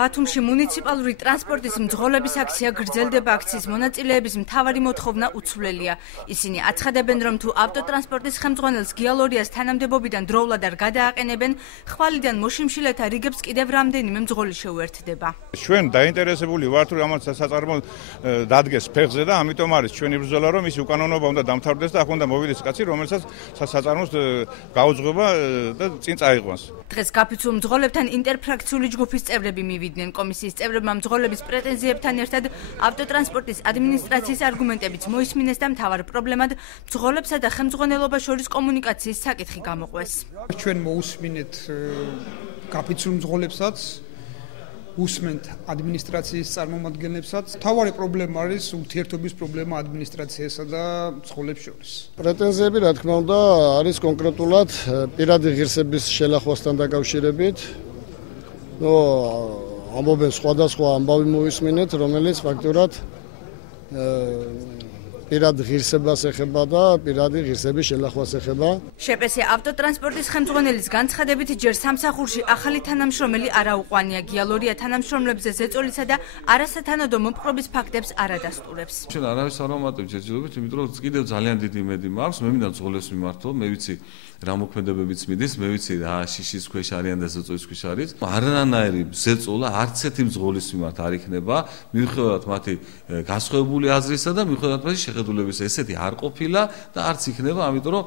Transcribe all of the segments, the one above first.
ბათუმში მუნიციპალური ტრანსპორტის მძღოლების აქცია გრძელდება. აქციის მონაწილეების მთავარი მოთხოვნა უცვლელია. ისინი აცხადებენ, რომ თუ ავტოტრანსპორტის ხელმძღვანელს გიალორიას თანამდებობიდან დროულად არ გადააყენებენ, ხვალიდან მოშიმშილეთა რიგებს კიდევ რამდენიმე მძღოლი შეუერთდება. ჩვენ დაინტერესებული ვართ, რომ ამათ საწარმო დადგეს ფეხზე და ამიტომ არის ჩვენი ბრძოლა, რომ ის უკანონობა უნდა დამთავრდეს და აქ უნდა მოვიდეს კაცი, რომელსაც საწარმოს გაუძღვება და წინ წაიყვანს. დღეს გაფიცულ მძღოლებთან ინტერფრაქციული ჯგუფის წევრები მივიდნენ. კომისიის წევრებმა მძღოლების პრეტენზიებთან ერთად ავტოტრანსპორტის ადმინისტრაციის არგუმენტებიც მოისმინეს და მთავარ პრობლემად მძღოლებსა და ხელმძღვანელობას შორის კომუნიკაციის საკითხი გამოყვეს. ჩვენ მოусმინეთ გაფიცულ მძღოლებსაც, უსმენთ ადმინისტრაციის წარმომადგენლებსაც. მთავარი პრობლემა არის ურთიერთობის პრობლემა ადმინისტრაციასა და მძღოლებს შორის. პრეტენზიები, რა თქმა უნდა, არის კონკრეტულად პირადი ღირსების შელახვასთან დაკავშირებით. ამბობენ სხვადასხვა ამბავი მოვისმინეთ, რომელიც ფაქტურად პირად ღირსებას ეხება და პირადი ღირსების შელახვას ეხება. შეპესე ავტოტრანსპორტის ხელმძღვანელის განცხადებით, ჯერ სამსახურში ახალი თანამშრომელი არ აუყვანია. გიალორია თანამშრომლებზე ზეწოლისა და არასათანადო მოპყრობის ფაქტებს არ ადასტურებს. ჩვენ არავის არ ვამატებ ჯერჯერობით, იმიტომ რომ კიდევ ძალიან დიდი იმედი მაქვს. მე მინდა მძღოლებს მიმართო, მე ვიცი რა მოქმედებებიც მიდის, მე ვიცი რა შიშის ქვეშ არიან და ზეწოლის ქვეშ არის. არანაირი ზეწოლა არც ერთი მძღოლის მიმართ არ იქნება, მიუხედავად მათი გასხვავებული აზრისა და მიუხედავად მათი შეხედულების ესეთი არ ყოფილა და არც იქნება, ამიტომ რომ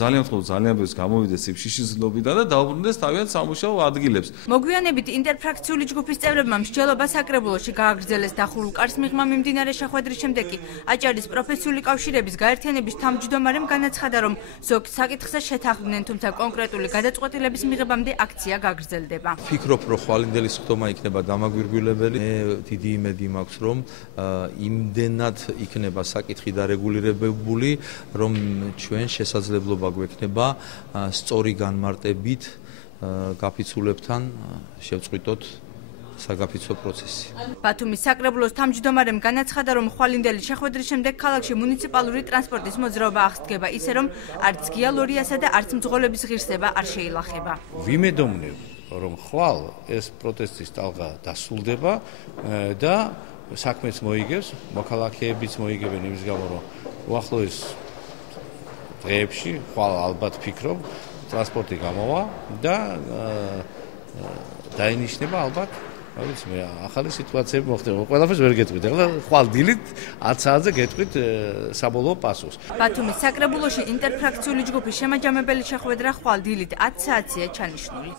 ძალიან ვთქვი, ძალიან ბევრს გამოვიდეს იმ შიშის ზლობიდან და დაუბრუნდეს თავიანთ სამუშაო ადგილებს. მოგვიანებით ინტერფრაქციული ჯგუფის წევრებმა მსჯელობა საკრებულოში გააგრძელეს. დახურულ კარს მიღმა მიმდინარე შეხვედრის შემდეგ კი აჭარის პროფესიული კავშირების გაერთიანების თავმჯდომარემ განაცხადა, რომ ზოგ საკითხზე შეთანხმდნენ, თუმცა კონკრეტული გადაწყვეტილების მიღებამდე აქცია გაგრძელდება. ვფიქრობ, რომ ხვალინდელი სხდომა იქნება დამაგვირგვინებელი. მე დიდი იმედი მაქვს, რომ იმდენად იქნება საკითხი დარეგულირებული, რომ ჩვენ შესაძლებლობა გვექნება სწორი განმარტებით გაფიცულებთან შევწყვიტოთ საგაფიცვო პროცესი. ბათუმის საკრებულოს თავმჯდომარემ განაცხადა, რომ ხვალინდელი შეხვედრის შემდეგ ქალაქში მუნიციპალური ტრანსპორტის მოძრაობა აღსდგება ისე, რომ არც გიალორიასა და არც მძღოლების ღირსება არ შეილახება. ვიმედოვნებ, რომ ხვალ ეს პროტესტის ტალღა დასრულდება და საქმეც მოიგებს, მოქალაქეებიც მოიგებენ იმის გამო, რომ უახლოეს დღეებში ხვალ ალბათ ფიქრობ, ტრანსპორტი გამოვა და დაინიშნება ალბათ მე ახალი სიტუაციები მოხდება. ყველაფერს ვერ გეტყვით. ახლა ხვალ დილით 10 საათზე გეტყვით საბოლოო პასუხს. ბათუმის საკრებულოში ინტერფრაქციული ჯგუფის შემაჯამებელი შეხვედრა ხვალ დილით 10 საათზეა ჩანიშნული.